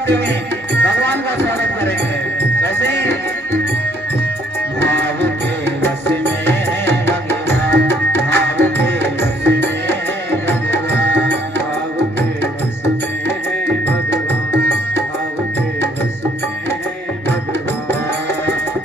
करते हुए भगवान का स्वागत करेंगे। कैसे? भाव के रस में है भगवान, भाव के रस में है भगवान, भाव के रस में है भगवान, भाव के रस में है भगवान।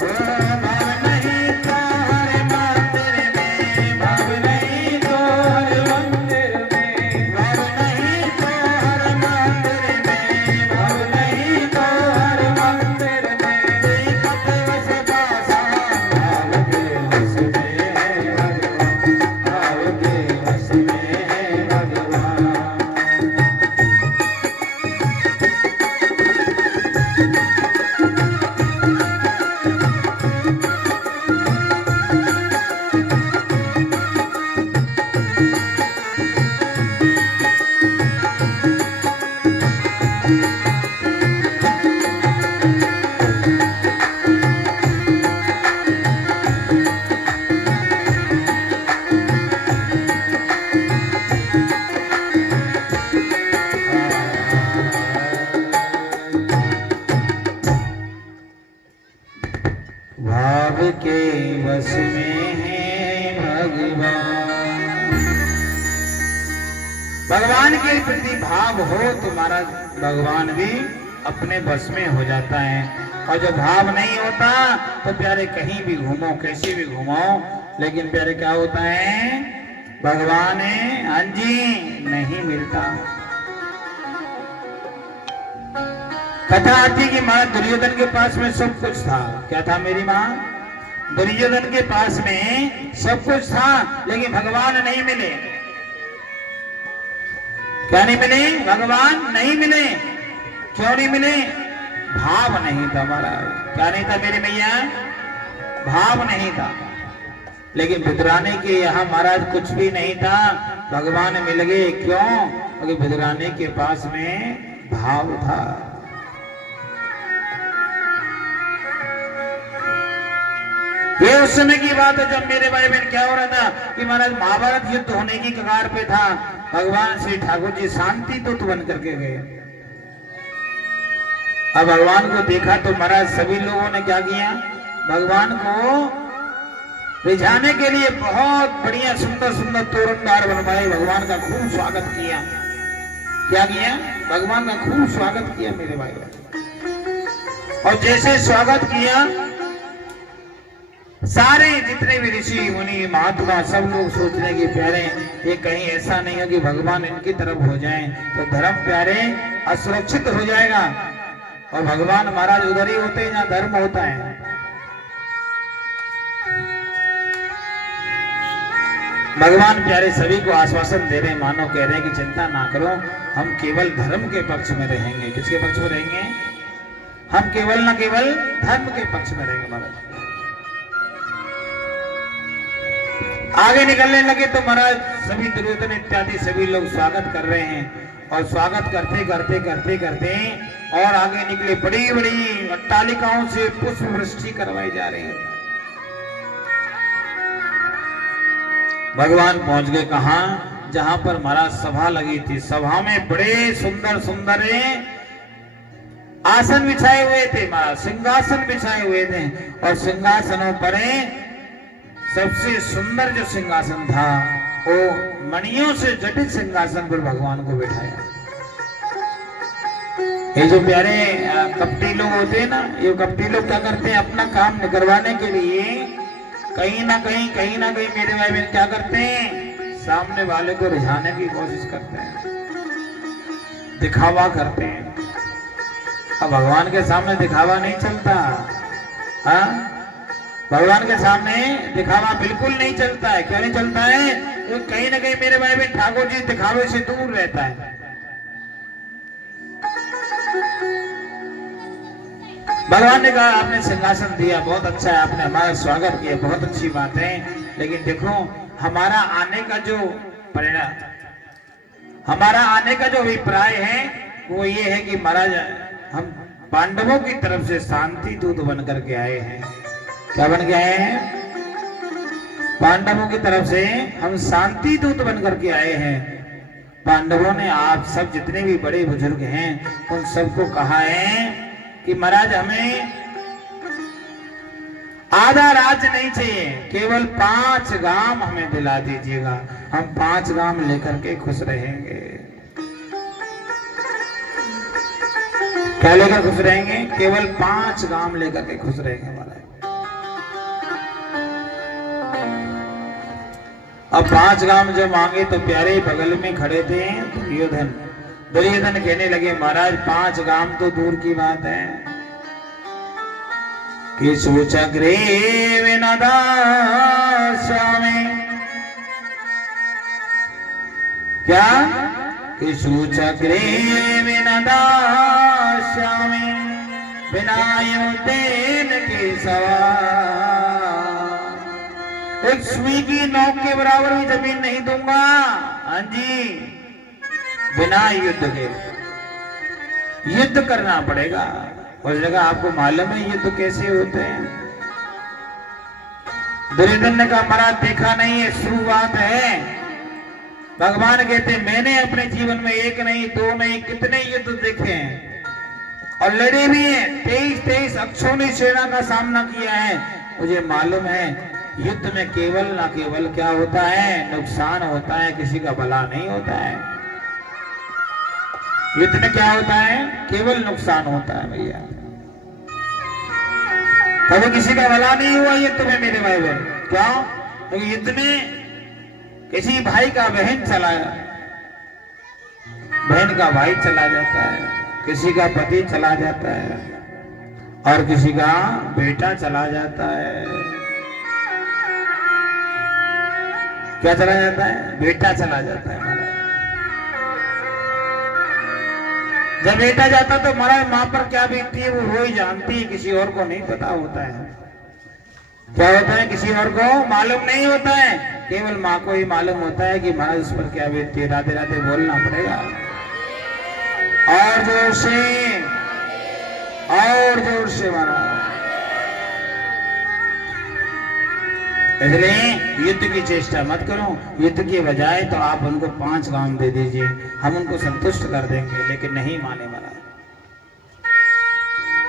भाव नहीं तो हर मंदिर में, भाव नहीं तो हर मंदिर में, भाव नहीं तो हर मंदिर में, भाव नहीं तो हर मंदिर में, देखत वस दासान। भाव के रस में है भगवान, भाव के रस में है भगवान। भाव के वश में है भगवान। भगवान के प्रति भाव हो तो महाराज भगवान भी अपने बस में हो जाता है, और जो भाव नहीं होता तो प्यारे कहीं भी घूमो, कैसे भी घूमो, लेकिन प्यारे क्या होता है? भगवान है हाँ जी नहीं मिलता। कथा आती कि मां दुर्योधन के पास में सब कुछ था। क्या था मेरी मां? दुर्योधन के पास में सब कुछ था, लेकिन भगवान नहीं मिले। क्या नहीं मिले? भगवान नहीं मिले। क्यों नहीं मिले? भाव नहीं था महाराज। क्या नहीं था मेरी मैया? भाव नहीं था। लेकिन भितराने के यहाँ महाराज कुछ भी नहीं था, भगवान मिल गए। क्यों? क्योंकि भितराने के पास में भाव था। ये उस समय की बात है जब मेरे भाई बहन क्या हो रहा था कि महाराज महाभारत युद्ध होने की कगार पे था। भगवान श्री ठाकुर जी शांति दूत बन करके गए। अब भगवान को देखा तो महाराज सभी लोगों ने क्या किया? भगवान को रिझाने के लिए बहुत बढ़िया सुंदर सुंदर तोरणदार बनवाए, भगवान का खूब स्वागत किया। क्या किया? भगवान का खूब स्वागत किया मेरे भाई बहन। और जैसे स्वागत किया, सारे जितने भी ऋषि मुनि महात्मा सब लोग सोचने के प्यारे ये कहीं ऐसा नहीं हो कि भगवान इनकी तरफ हो जाएं तो धर्म प्यारे असुरक्षित हो जाएगा। और भगवान महाराज उधर ही होते हैं जहां धर्म होता है। भगवान प्यारे सभी को आश्वासन दे रहे हैं, मानो कह रहे हैं कि चिंता ना करो, हम केवल धर्म के पक्ष में रहेंगे। किसके पक्ष में रहेंगे? हम केवल ना केवल धर्म के पक्ष में रहेंगे महाराज। आगे निकलने लगे तो महाराज सभी दुर्योधन इत्यादि सभी लोग स्वागत कर रहे हैं, और स्वागत करते करते करते करते और आगे निकले। बड़ी बड़ी अट्टालिकाओं से पुष्प वृष्टि करवाई जा रही है। भगवान पहुंच गए कहां? जहां पर महाराज सभा लगी थी। सभा में बड़े सुंदर सुंदर आसन बिछाए हुए थे महाराज, सिंहासन बिछाए हुए थे, और सिंहासनों पर सबसे सुंदर जो सिंहासन था वो मणियों से जटित सिंहासन पर भगवान को बिठाया। ये जो प्यारे कपटी लोग होते हैं ना, ये कपटी लोग क्या करते हैं? अपना काम करवाने के लिए कहीं ना कहीं मेरे भाई बहन क्या करते हैं? सामने वाले को रिझाने की कोशिश करते हैं, दिखावा करते हैं। अब भगवान के सामने दिखावा नहीं चलता। हाँ, भगवान के सामने दिखावा बिल्कुल नहीं चलता है। क्यों नहीं चलता है? तो कहीं ना कहीं मेरे भाई बहन ठाकुर जी दिखावे से दूर रहता है। भगवान ने कहा आपने सिंहासन दिया, बहुत अच्छा है, आपने हमारा स्वागत किया, बहुत अच्छी बात है, लेकिन देखो हमारा आने का जो परिणाम, हमारा आने का जो अभिप्राय है वो ये है कि महाराज हम पांडवों की तरफ से शांति दूत बन करके आए हैं। क्या बन गए हैं? पांडवों की तरफ से हम शांति दूत बन करके आए हैं। पांडवों ने आप सब जितने भी बड़े बुजुर्ग हैं उन सबको कहा है कि महाराज हमें आधा राज्य नहीं चाहिए, केवल 5 गांव हमें दिला दीजिएगा, हम 5 गांव लेकर के खुश रहेंगे। क्या लेकर खुश रहेंगे? केवल 5 गांव लेकर के खुश रहेंगे महाराज। अब 5 गांव जो मांगे तो प्यारे बगल में खड़े थे दुर्योधन। दुर्योधन कहने लगे महाराज 5 गांव तो दूर की बात है कि सूचक्रे विनदास्यामि, क्या कि सूचक्रे विनदास्यामि बिना युद्धेन केशवा, एक सुई की नोक के बराबर भी जमीन नहीं दूंगा। हाँ जी, बिना युद्ध के, युद्ध करना पड़ेगा। उस जगह आपको मालूम है युद्ध कैसे होते हैं। दुर्योधन ने कहा महाराज देखा नहीं है, शुरुआत है। भगवान कहते मैंने अपने जीवन में 1 नहीं 2 नहीं कितने युद्ध देखे हैं और लड़े भी हैं। 23 अक्षौणी सेना का सामना किया है। मुझे मालूम है युद्ध में केवल ना केवल क्या होता है, नुकसान होता है, किसी का भला नहीं होता है। युद्ध में क्या होता है? केवल नुकसान होता है भैया। कभी किसी का भला नहीं हुआ युद्ध में मेरे भाई बहन। क्यों? क्योंकि युद्ध में किसी भाई का बहन चला, बहन का भाई चला जाता है, किसी का पति चला जाता है और किसी का बेटा चला जाता है। क्या चला जाता है? बेटा चला जाता है महाराज। जब बेटा जाता तो महाराज मां पर क्या बीतती है वो ही जानती है, किसी और को नहीं पता होता है। क्या होता है? किसी और को मालूम नहीं होता है, केवल मां को ही मालूम होता है कि महाराज उस पर क्या बीतती है। राधे राधे बोलना पड़ेगा और जोर से, और जोर से महाराज। इसलिए युद्ध की चेष्टा मत करो, युद्ध के बजाय तो आप उनको 5 गांव दे दीजिए, हम उनको संतुष्ट कर देंगे। लेकिन नहीं माने महाराज।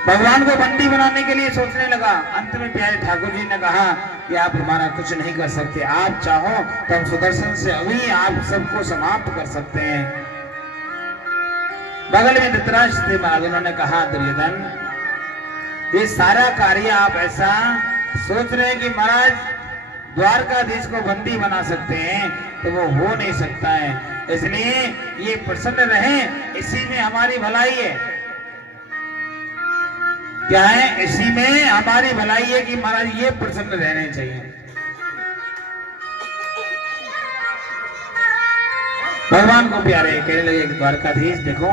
भगवान को बंदी बनाने के लिए सोचने लगा। अंत में प्यारे ठाकुर जी ने कहा कि आप हमारा कुछ नहीं कर सकते, आप चाहो तो हम सुदर्शन से अभी आप सबको समाप्त कर सकते हैं। बगल में धृतराष्ट्र थे महाराज, उन्होंने कहा दुर्योधन ये सारा कार्य आप ऐसा सोच रहे हैं कि महाराज द्वारकाधीश को बंदी बना सकते हैं, तो वो हो नहीं सकता है। इसलिए ये प्रसन्न रहे, इसी में हमारी भलाई है। क्या है? इसी में हमारी भलाई है कि महाराज ये प्रसन्न रहने चाहिए। भगवान को प्यारे कहने लगे द्वारकाधीश देखो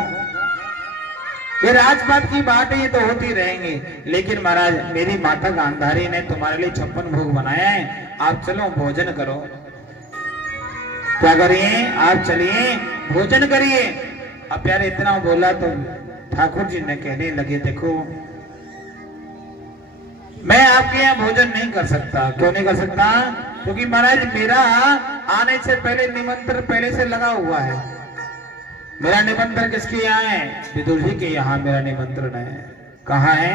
ये राजपाट की बात है, ये तो होती रहेंगी, लेकिन महाराज मेरी माता गांधारी ने तुम्हारे लिए 56 भोग बनाया है, आप चलो भोजन करो। क्या करिए? आप चलिए भोजन करिए। अब प्यारे इतना बोला तो ठाकुर जी ने कहने लगे देखो मैं आपके यहाँ भोजन नहीं कर सकता। क्यों नहीं कर सकता? क्योंकि महाराज मेरा आने से पहले निमंत्रण पहले से लगा हुआ है। मेरा निमंत्रण किसके यहाँ है? विदुर जी के यहाँ मेरा निमंत्रण है। कहाँ है?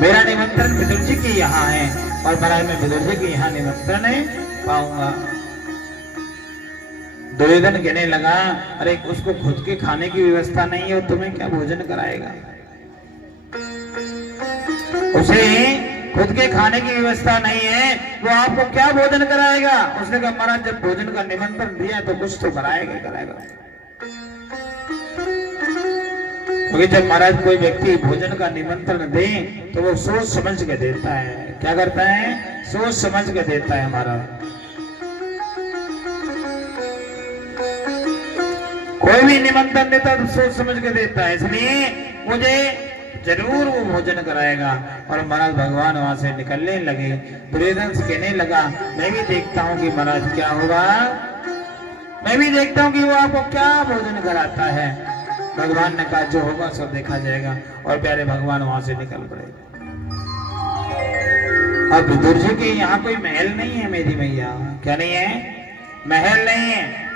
मेरा निमंत्रण विदुर जी के यहाँ है और महाराज मैं विदुर जी के यहाँ निमंत्रण पाऊंगा। दुर्योधन कहने लगा अरे उसको खुद के खाने की व्यवस्था नहीं है, तुम्हें क्या भोजन कराएगा? उसे खुद के खाने की व्यवस्था नहीं है, वो आपको क्या भोजन कराएगा? उसने कहा महाराज जब भोजन का निमंत्रण दिया तो कुछ तो कराएगा ही कराएगा। क्योंकि जब महाराज कोई व्यक्ति भोजन का निमंत्रण दे तो वो सोच समझ के देता है। क्या करता है? सोच समझ के देता है महाराज। कोई भी निमंत्रण देता तो सोच समझ के देता है, इसलिए मुझे जरूर वो भोजन कराएगा। और महाराज भगवान वहां से निकलने लगे। दुर्योधन से कहने लगा मैं भी देखता हूँ कि महाराज क्या होगा, मैं भी देखता हूँ कि वो आपको क्या भोजन कराता है। भगवान ने कहा जो होगा सब देखा जाएगा। और प्यारे भगवान वहां से निकल पड़े। अब विदुर जी के यहाँ कोई महल नहीं है मेरी मैया। क्या नहीं है? महल नहीं है।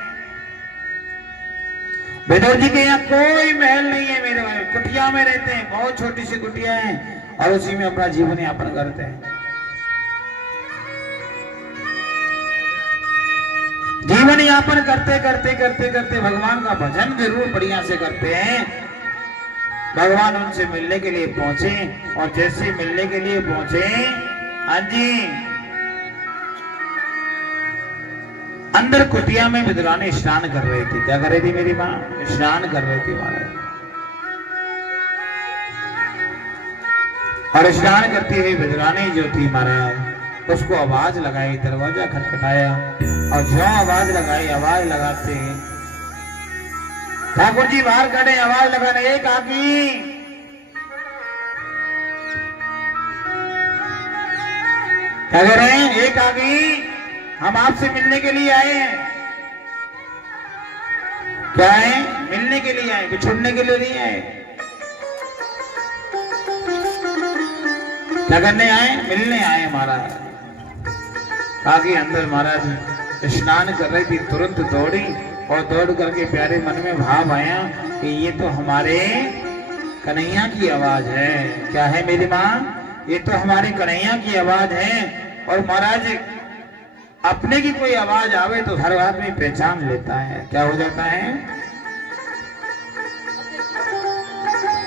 विदुर जी के यहाँ कोई महल नहीं है मेरे भाई, कुटिया में रहते हैं, बहुत छोटी सी कुटिया है और उसी में अपना जीवन यापन करते हैं। जीवन यापन करते करते करते करते भगवान का भजन जरूर बढ़िया से करते हैं। भगवान उनसे मिलने के लिए पहुंचे और जैसे मिलने के लिए पहुंचे, हाँ जी, अंदर कुटिया में विदुरानी स्नान कर रही थी। क्या कर रही थी मेरी माँ? स्नान कर रही थी महाराज। और स्नान करती हुई विदुरानी जो थी महाराज, उसको आवाज लगाई, दरवाजा खटखटाया और जो आवाज लगाई, आवाज लगाते ठाकुर जी बाहर खड़े, आवाज लगाने, एक आकी, क्या कह रहे हैं? एक आकी, हम आपसे मिलने के लिए आए हैं। क्या है? मिलने के लिए आए, छोड़ने के लिए नहीं आए। क्या करने आए? मिलने आए महाराज। आगे अंदर महाराज स्नान कर रही थी, तुरंत दौड़ी और दौड़ करके प्यारे मन में भाव आया कि ये तो हमारे कन्हैया की आवाज है। क्या है मेरी माँ? ये तो हमारे कन्हैया की आवाज है। और महाराज अपने की कोई आवाज आवे तो हर आदमी पहचान लेता है। क्या हो जाता है?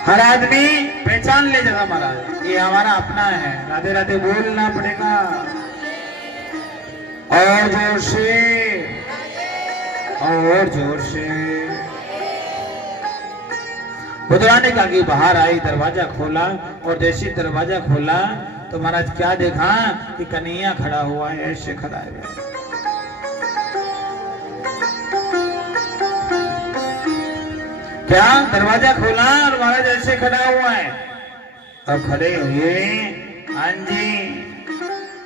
हर आदमी पहचान ले जाता महाराज, ये हमारा अपना है। राधे राधे बोलना पड़ेगा और जोर से, और जोर से। विदुरानी का की बाहर आई, दरवाजा खोला और जैसे दरवाजा खोला तो महाराज क्या देखा कि कन्हैया खड़ा हुआ है, ऐसे खड़ा है। क्या? दरवाजा खोला और महाराज ऐसे खड़ा हुआ है। अब खड़े हुए, हाँ जी,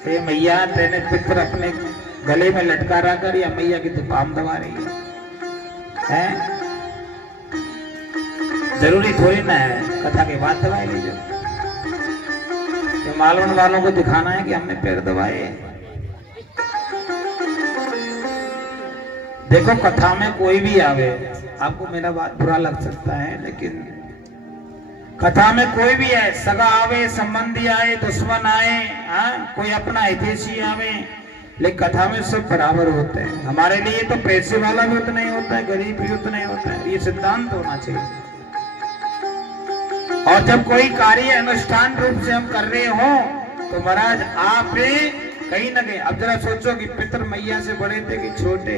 हे मैया, तेने पितर अपने गले में लटका रहा कर या मैया की तो पाम दबा रही है? जरूरी थोड़ी ना है कथा के बाद दबाई लीजिए। तो मालवण वालों को दिखाना है कि हमने पैर दबाए। देखो कथा में कोई भी आवे, आपको मेरा बात बुरा लग सकता है, लेकिन कथा में कोई भी आए, सगा आवे, संबंधी आए, दुश्मन आए, कोई अपना हितैषी आवे, लेकिन कथा में सब बराबर होते हैं। हमारे लिए तो पैसे वाला भी उतना ही होता है, गरीब भी उतना ही होता है। ये सिद्धांत होना चाहिए। और जब कोई कार्य अनुष्ठान रूप से हम कर रहे हो तो महाराज आप कहीं ना कहीं, अब जरा सोचो कि पितर मैया से बड़े थे कि छोटे?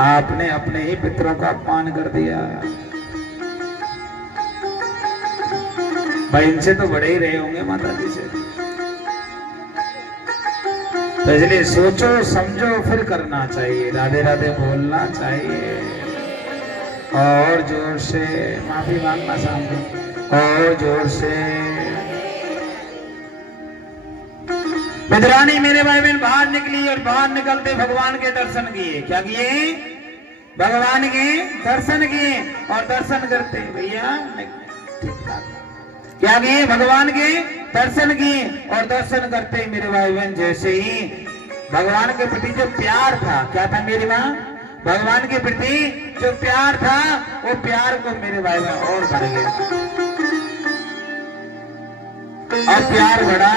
आपने अपने ही पितरों का अपमान कर दिया। भाई इनसे तो बड़े ही रहे होंगे माता जी से। तो इसलिए सोचो समझो फिर करना चाहिए। राधे राधे बोलना चाहिए और जोर से, माफी मांगना सामने और जोर से। विदुरानी मेरे भाई बहन बाहर निकली और बाहर निकलते भगवान के दर्शन किए। क्या किए? भगवान के दर्शन किए। और दर्शन करते भैया क्या किए? भगवान के दर्शन किए। और दर्शन करते मेरे भाई बहन जैसे ही भगवान के प्रति जो प्यार था, क्या था मेरी माँ? भगवान के प्रति जो प्यार था, वो प्यार को मेरे भाई बहन और बढ़ गया। और प्यार बढ़ा।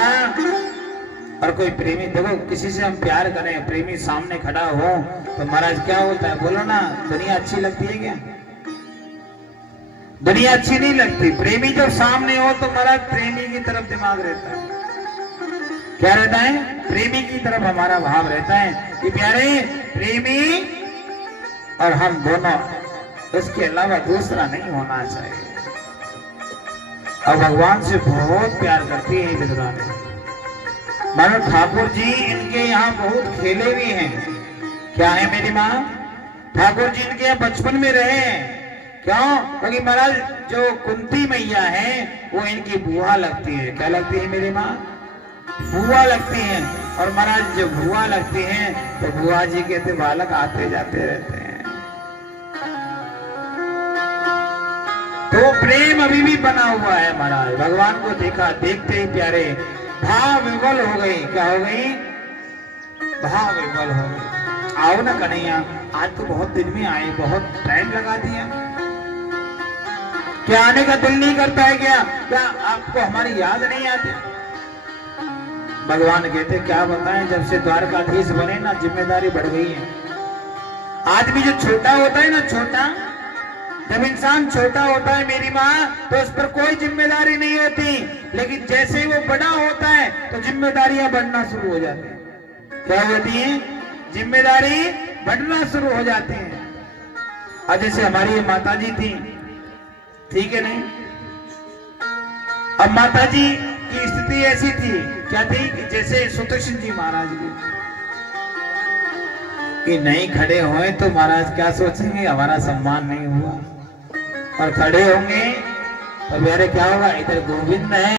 और कोई प्रेमी, देखो किसी से हम प्यार करें, प्रेमी सामने खड़ा हो तो महाराज क्या होता है? बोलो ना, दुनिया अच्छी लगती है क्या? दुनिया अच्छी नहीं लगती। प्रेमी जब सामने हो तो महाराज प्रेमी की तरफ दिमाग रहता है। क्या रहता है? प्रेमी की तरफ हमारा भाव रहता है कि प्यारे प्रेमी और हम दोनों, उसके अलावा दूसरा नहीं होना चाहिए। और भगवान से बहुत प्यार करती है विदुरानी। मानो ठाकुर जी इनके यहाँ बहुत खेले भी हैं। क्या है मेरी माँ? ठाकुर जी इनके यहाँ बचपन में रहे हैं। क्यों? क्योंकि महाराज जो कुंती मैया है वो इनकी बुआ लगती है। क्या लगती है मेरी माँ? बुआ लगती हैं। और महाराज जब बुआ लगती हैं तो बुआ जी कहते बालक आते जाते रहते हैं। तो प्रेम अभी भी बना हुआ है महाराज। भगवान को देखा, देखते ही प्यारे भाव विवल हो गई। क्या हो गई? भाव विवल हो गए। आओ ना कन्हैया, आज तो बहुत दिन में आए, बहुत टाइम लगा दिया, क्या आने का दिल नहीं करता है क्या? क्या आपको हमारी याद नहीं आती? भगवान कहते क्या बताएं, जब से द्वारकाधीश बने ना जिम्मेदारी बढ़ गई है। आदमी जो छोटा होता है ना, छोटा, जब इंसान छोटा होता है मेरी माँ, तो उस पर कोई जिम्मेदारी नहीं होती, लेकिन जैसे ही वो बड़ा होता है तो जिम्मेदारियां बढ़ना शुरू हो जाती हैं। क्या होती है? जिम्मेदारी बढ़ना शुरू हो जाती है। और जैसे हमारी ये माता जी थी, ठीक है नहीं, अब माता जी की स्थिति ऐसी थी, क्या थी कि जैसे सुतोषण जी महाराज की, कि नहीं खड़े हुए तो महाराज क्या सोचेंगे, हमारा सम्मान नहीं हुआ, और खड़े होंगे तो मेरे क्या होगा, इधर गोविंद है